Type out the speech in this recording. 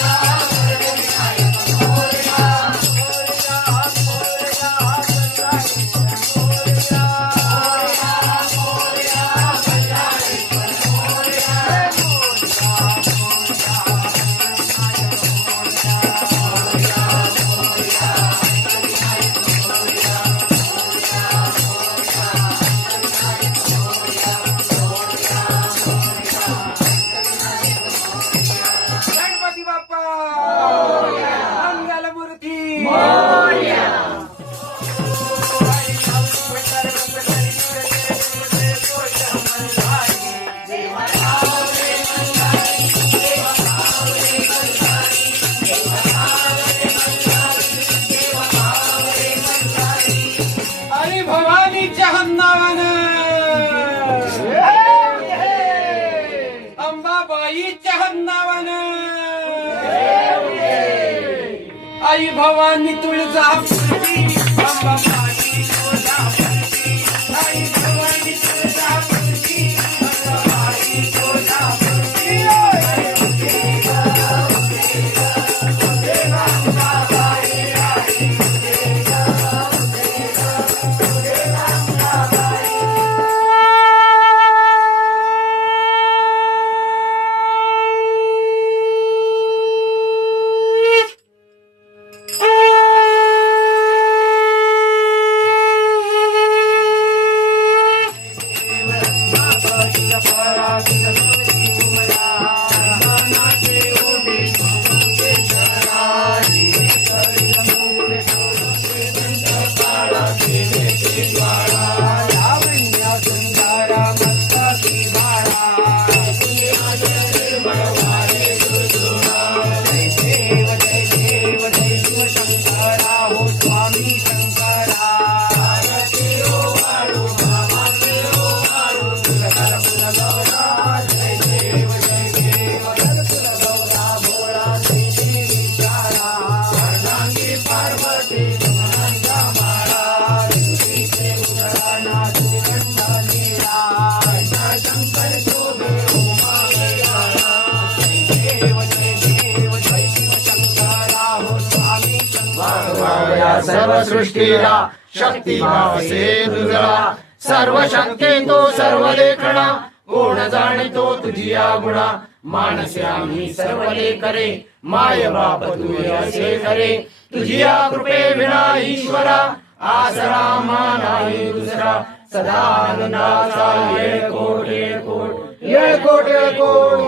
Yeah. आई जहन्नावानं आई भवानी तुळजा स्वामी सर्व सृष्टीला शक्ती भावसे तुझला सर्व शक्ती तो सर्व लेखना कोण जाणतो तुझी या गुणा। माणसे आम्ही सर्व करे माय बाप तू असे करे तुझी या कृपे विना ईश्वरा आसरा मानाही दुसरा। सदा आनंदाचा ये कोट ये कोट ये कोट ये कोट।